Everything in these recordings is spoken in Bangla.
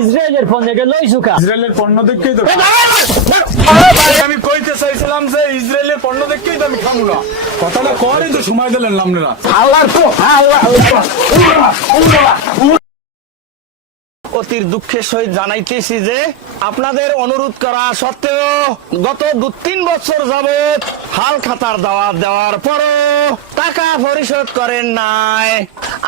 ইসরায়েলের পণ্যকে থেকে লইছুকা ইসরায়েলের পণ্য দেখেই তো আমি কইতে চাইছিলাম যে ইসরায়েলের পণ্য দেখেই তো আমি খাব না। কথাটা করই তো সময় দিলেন আপনারা। আল্লাহর তো অতির দুঃখের সহিত জানাইতেছি যে আপনাদের অনুরোধ করা সত্ত্বেও গত দু তিন বছর যাবত হাল খাতার দাওয়াত দেওয়ার পরও টাকা পরিশোধ করেন নাই।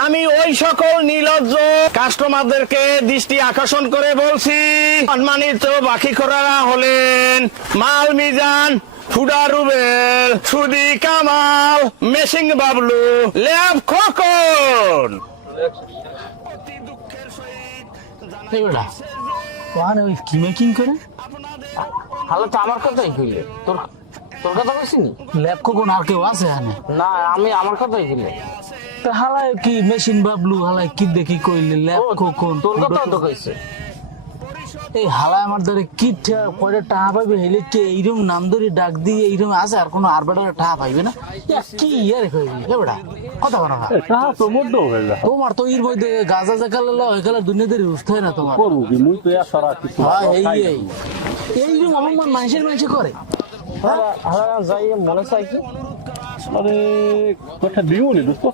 আমি ওই সকল নির্লজ্জ কাস্টমারদেরকে দৃষ্টি আকর্ষণ করে বলছি, সম্মানিত বাকি করারা হলেন মাল মিজান ফুডা রুবেল, সুদি কামাল, মেশিং বাবলু, ল্যাব খোকন। বেটা ওখানে ওই কি মেকিং করে? হালে তো আমার কথাই কইলে। তোর তোর কথা কইছিনি? ল্যাব কোন আর কেউ আছে এখানে? না আমি আমার কথাই কইলে। তো হালায় কি মেশিন বাবলু হালায় কি দেখি কইলে ল্যাব কোন তোর কথা তো কইছে। এই হালায় আমার ধরে কি কয়টা টাকা পাইবে হেলে কি এইরকম নাম ধরে ডাক দিয়ে এইরকম আছে আর কোনো আর বেটার টাকা পাইবে না? কি ইয়ারে কইবি? বেটা কথা বলো না। হয়ে তোমার তো এর মধ্যে গাজা জাকালে লয় একালে দুনিয়াদের উঠতে হয় না তোমার। করব কি? মুই তো এ সারা কিছু হ্যাঁ এই এই। এইরকম অপমান মানুষের মানুষে করে। যাই মনে চাই কি? মানে কথা দিও নি দোস্ত।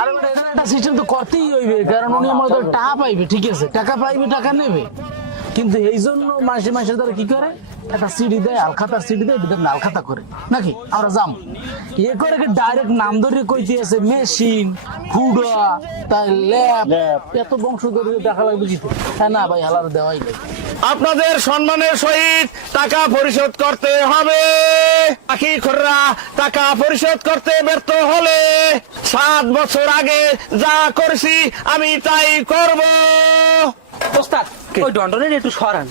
আর এদের একটা সিস্টেম তো করতেই হইবে, কারণ উনি আমার টাকা পাইবে, ঠিক আছে? টাকা পাইবে, টাকা নেবে। কিন্তু এই জন্য মাসে মাসে ধরে কি করে? একটা সিডি দেয় আলখাতার সিডি দেয় ভিতরে আলখাতা করে। নাকি? আমরা যাম। এ করে কি ডাইরেক্ট নাম ধরে কইতে আছে মেশিন হুডা তাই ল্যাব। এত বংশ ধরে দেখা লাগবে কি হ্যাঁ না ভাই হালার দেওয়াই আপনাদের সম্মানের সহিত টাকা পরিশোধ করতে হবে। বাকি খররা টাকা পরিশোধ করতে ব্যর্থ হলে সাত বছর আগে যা করছি আমি তাই করব। ওস্তাদ ওই দণ্ডনের একটু সরান।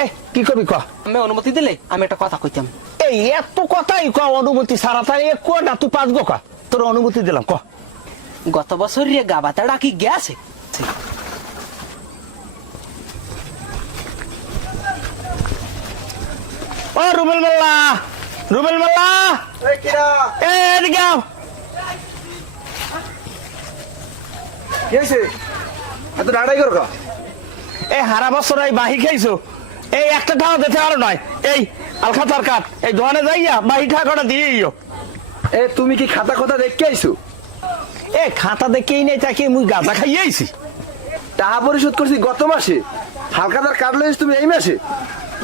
এ কি করবি ক? আমি অনুমতি দিলে আমি একটা কথা কইতাম। এই এত কথাই ক অনুমতি সারা তাই কোনটা তুই পাঁচ গো ক? তোর অনুমতি দিলাম ক? গত বছর রে গাবাতাটা কি গেছে। ও রুবেল মোল্লা! রুবেল মোল্লা! এ এদিকে আও। এত ডাড়াই করো এই হারা বছর এই বাহি খাইছো? এই একটা টাকা দিতে আরও নয় এই আলখাতার কাঠ এই দোকানে যাইয়া বাহি টাকাটা দিয়ে এ তুমি কি খাতা কথা দেখতে আইছো? এ খাতা দেখেই নেই তাকে মুই গাঁজা খাইয়ে আইছি? টাকা পরিশোধ করছি গত মাসে। হালকাদার কাটলো তুমি এই মাসে।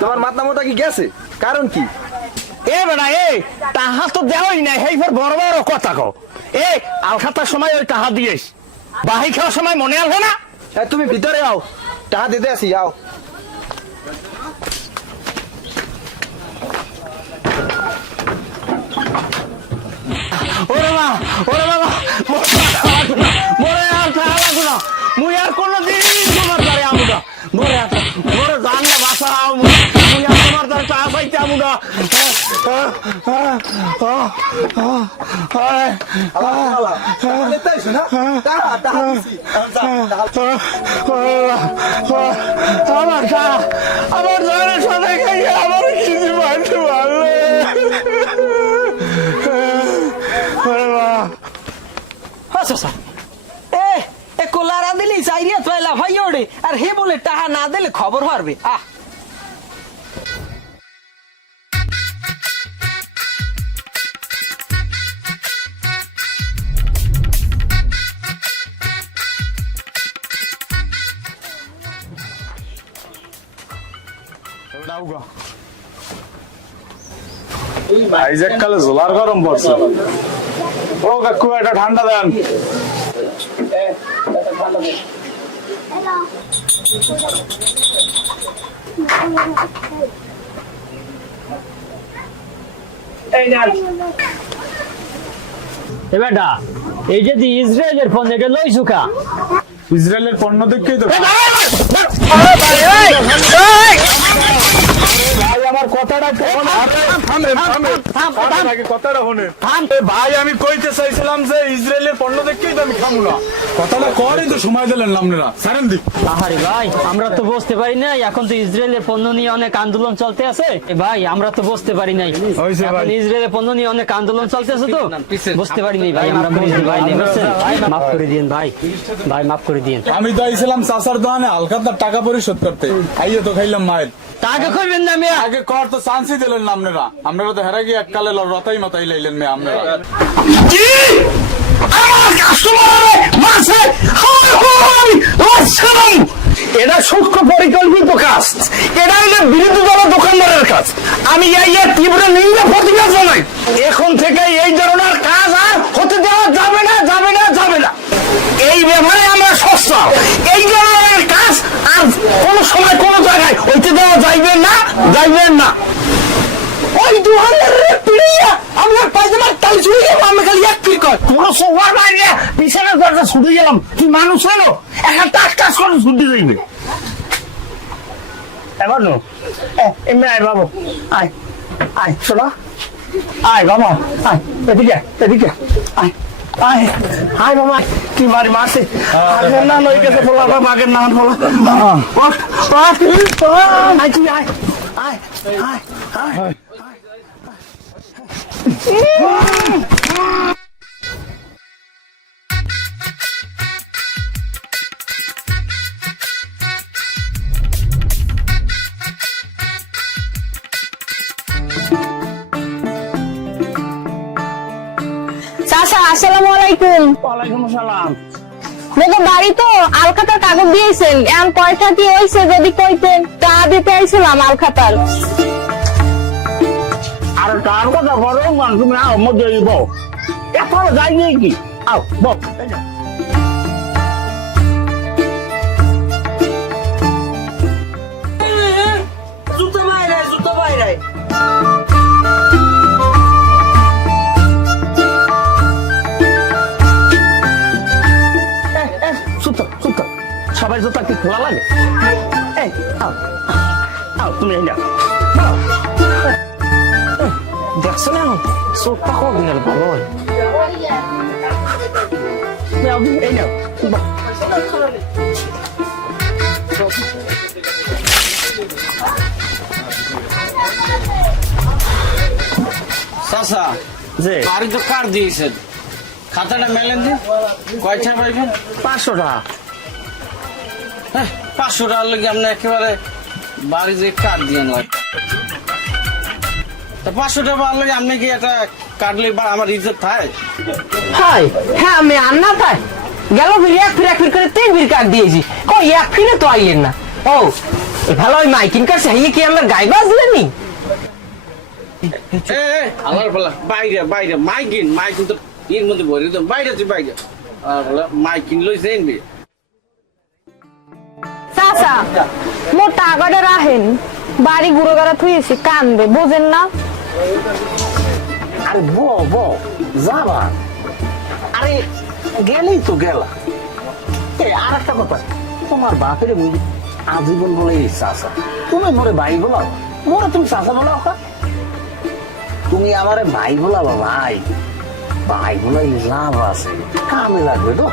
তোমার মাথা মোটা কি গেছে? কারণ কি? এ বেড়া এ তাহা তো দেওয়াই নাই হেই ফের বড় বড় কথা কো এ আলখাতার সময় ওই টাহা দিয়েস বাহি খাওয়ার সময় মনে আলবে না? তুমি ভিতরে আও। টাকা দিতে আসি যাও। মরে আর মুই কোনো দিন তোমার দ্বারে আমু মরে আর মরে জান না বাসা আও মুই মুই আর তোমার দ্বারে টাকা পাইতে আমু না আমার আমার সাথে খাইয়ে আমার কিছু মারতে পারলে আচ্ছা কোলারা দিলি চাইরিয়া তোলা ভাই ওড়ে আর হে বলে টাহা না দিলে খবর হারবে আহ আইজাক কালে জোলার গরম পড়ছে। ও কাকু এটা ঠান্ডা দেন। বেটা এই যে দি ইসরায়েলের ফোন থেকে লইছুকা ইসরায়েলের পণ্য দেখেই তো ভাই আমার কথাটা। ভাই আমি কইতে চাইছিলাম যে ইসরায়েলের পণ্য দেখেই তো আমি খামু না কথাটা করেই তো সময় দিলেন আপনারা। সারেন দিক আহারে ভাই আমরা তো বুঝতে পারি নাই এখন তো ইসরায়েলের পণ্য নিয়ে অনেক আন্দোলন চলতে আছে। ভাই আমরা তো বুঝতে পারি নাই। এখন ইসরায়েলের পণ্য নিয়ে অনেক আন্দোলন চলতে আছে তো। বুঝতে পারি নাই ভাই আমরা বুঝতে পারি নাই বুঝছেন? মাফ করে দিন ভাই। ভাই মাফ করে দিন আমি তো আইছিলাম চাষার দোকানে হালকাতার টাকা পরিশোধ করতে। আইয়ে তো খাইলাম মায়ের। টাকা করবেন না মেয়ে। আগে কর তো চান্সই দিলেন না আপনারা। আপনারা তো হেরা গিয়ে এককালে রতাই মতাই লাইলেন মেয়ে আপনারা। এটা সূক্ষ্ম পরিকল্পিত কাজ। এটা হলো বিরোধী দল দোকানদারের কাজ। আমি এর তীব্র নিন্দা প্রতিবাদ জানাই। এখন থেকে এই ধরনের কাজ আর হতে দেওয়া যাবে না যাবে না যাবে না। এই ব্যাপারে আমরা সস্তা। এই ধরনের কাজ আর কোন সময় কোন জায়গায় হইতে দেওয়া যাইবে না যাইবে না ওই দুহানের পিড়িয়া আমার পায়জামার তাল ছুঁয়ে গেলাম আমি খালি এক পিড় কর। তোমার সোফার বাইরে বিছানার দরজা ছুটে গেলাম। তুই মানুষ হলো একটা টাক টাক করে ছুটি যাইবে এবার নো। এমনি আয় বাবু আয় আয় শোনা। আয় বাবা আয় এদিকে এদিকে আয় আয় আয় বাবা কি মারি মারছে আগের না লই গেছে বলা বাবা আগের নাম বলা। আয় আয় আয় আয়। চাচা আসসালামু আলাইকুম। ওয়ালাইকুম আসসালাম। দেখো বাড়ি তো আলখাতার কাগজ দিয়েছেন। এখন কয়টা কি হয়েছে যদি কইতেন। তা দিতে আইছিলাম আলখাতার। তার কথা বড় মান তুমি আও মধ্যে বউ এত যাই নেই কি আও বউ সবাই জুতা কি খোলা লাগে এই আও আও তুমি এই কম গেল ভালো। হয় নাও, এই নাও। বাহ। চাচা যে বাড়ি তো কার দিয়েছেন খাতাটা মেলেন দিন কয়টা পাইবেন? পাঁচশো টাকা। হ্যাঁ পাঁচশো টাকার লোক আপনি একেবারে বাড়ি যে কার্ড দিয়ে নয় তা পাঁচশো টাকা আপনি কি কাটলে আমার ইজ্জত থাকে হাই হ্যাঁ আমি আন্না তাই গেল ফিরে এক ফিরে এক ফির করে তিন ফির কাট দিয়েছি। কই এক ফিরে তো আইয়েন না। ও ভালো ওই মাইকিং কাছে হাইয়ে কি আমার গাই বাজলেনি এ, এ, আমার বলা। বাইরে বাইরে মাইকিন মাইকিন তো এর মধ্যে ভরে তো বাইরে তুই বাইরে। আর বলে মাইকিন লইছে এনবি। চাচা মোর টাকাটা রাখেন। বাড়ি গুঁড়ো করা থুয়েছি কানবে বোঝেন না? আরে বো বো, যাবা। আরে, গেলেই তো গেলা। আর একটা কথা, তোমার বাপের মুই আজীবন বলে আছে তুমি মোরে ভাই বলাও, মোরে তুমি চাচা বলাও কা? তুমি আমারে ভাই বলাবা ভাই? ভাই বলাই লাভ আছে, কামে লাগবে তো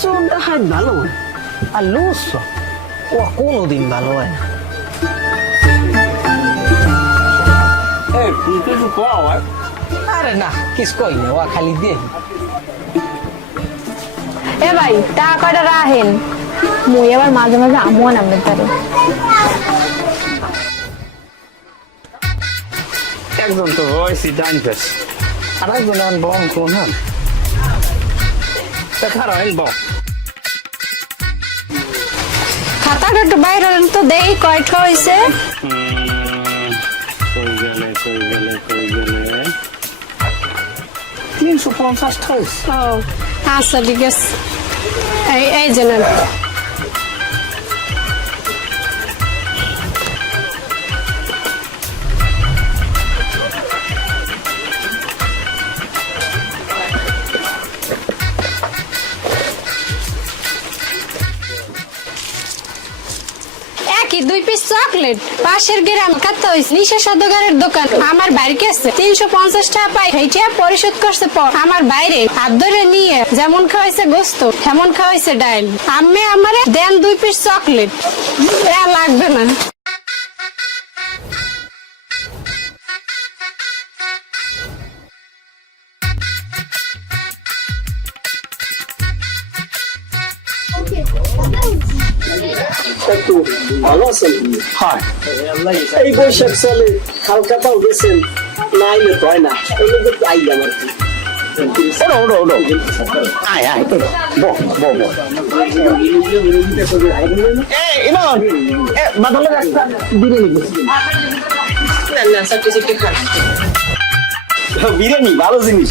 চোরটা হাত ভালো, আর লুস ও কোনোদিন ভালো হয় না। তো আরে না কিস কই না ও খালি দিয়ে এ ভাই টাকাটা রাখেন মুই আবার মাঝে মাঝে আমুয়া নামবে তারে। একজন তো হয়েছি ডাইন ফেস আর একজন এখন বম কোন হান দেখার হয় বম খাতাটা একটু বাইরে তো দেই কয়টা হয়েছে তিনশো আচ্ছা ঠিক আছে। এই এই যে পিস চকলেট পাশের গ্রাম কাটতে হয়েছে নিশা সদগারের দোকান। আমার বাড়ি কাছে তিনশো পঞ্চাশ টাকা পাই সেইটা পরিশোধ করছে পর আমার বাইরে হাত ধরে নিয়ে যেমন খাওয়াইছে গোস্ত, তেমন খাওয়াইছে ডাইল। আমি আমারে দেন দুই পিস চকলেট। লাগবে না। ভালো আছেন হয়। এই বৈশাখ চলে হালকাটাও গেছেন না আইলে তো হয় না। এই লোক একটু আইলাম আর কি ওড়ো ওড়ো ওড়ো আয় আয়। বো বো বো এই ইমন এ বাদলের রাস্তা বিরিয়ানি বিরিয়ানি ভালো জিনিস।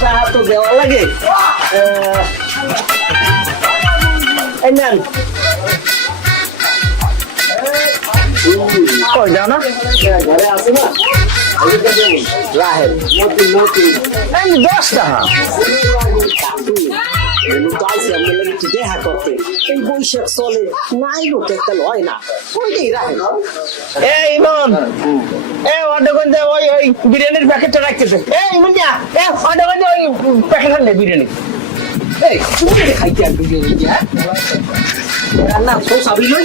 চা তো দেওয়া লাগে। আহ, এই নেন। কই দাও না। ঘরে আছে না রাহেল দশ টাকা। দেখা করতে এই বৈশাখ চলে নাই লোক একটা লয় না। ওইটাই রাহেল? এই ইমন এ দে ওই ওই বিরিয়ানির প্যাকেটটা রাখতেছে। এই ইমন যা এ অর্ডার ওই প্যাকেট আনলে বিরিয়ানি। এই তুমি খাইতে আর বিরিয়ানি রান্না তো সাবি লই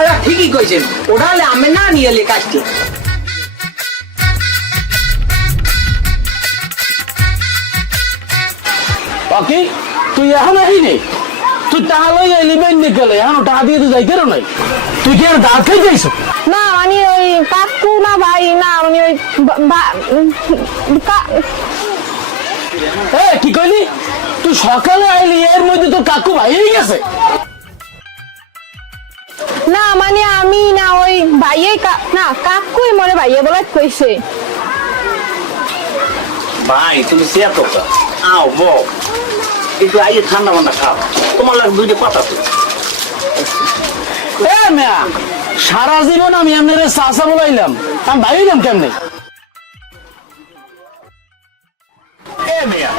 হ্যাঁ ঠিকই কইছেন ওটা হলে আমি না নিয়ে এলে কাজটি। বাকি তুই এখন তুই বেন নিকালে এখন টাকা দিয়ে তুই যাইতে নাই। তুই কি আর দাঁত খাই যাইছো না মানে ওই কাকু না ভাই না মানে ওই কা- এ কি কইলি? তুই সকালে আইলি এর মধ্যে তোর কাকু ভাই হয়ে গেছে। না মানে আমি না ওই ভাইয়ে না কাকুই মরে ভাইয়ে বলে কইছে। ভাই তুমি শেয়ার করছ? আও বো একটু আইয়ে ঠান্ডা মান্ডা খাও। তোমার লাগে দুইটা কথা তো এ মেয়া সারা জীবন আমি এমনি চাষা বলাইলাম। আমি ভাই হইলাম কেমনে? এ মেয়া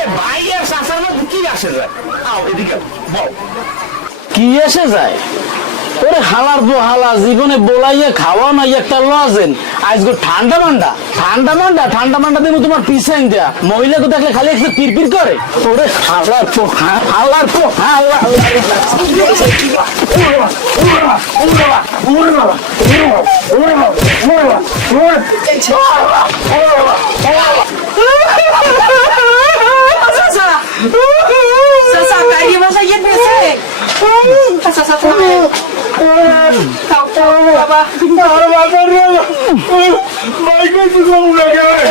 এ ভাই আর শাসার মধ্যে কি আসে যায়? আও এদিকে বল কি এসে যায়? ওরে হালার পো হালা জীবনে বলাইয়া খাওয়া নাই একটা লজেন আজকে ঠান্ডা মান্ডা ঠান্ডা মান্ডা ঠান্ডা মান্ডা দেবো তোমার পিছাইন দেয়া মহিলাকে দেখলে খালি একটু পিরপির করে ওরে হালার পো হালার পো হালা Sasa kayo mo sa yan bese. Sasa sa sa. Kau बाबा। और बाबा रे बाइक में तुझको मुड़ा गया है?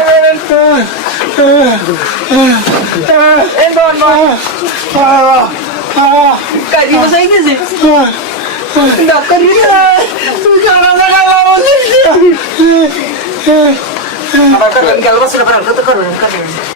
एंड ऑन बाबा करी वो सही नहीं से डॉक्टर भी तू जाना लगा बाबा से। डॉक्टर गलवा से रखा तो करो कर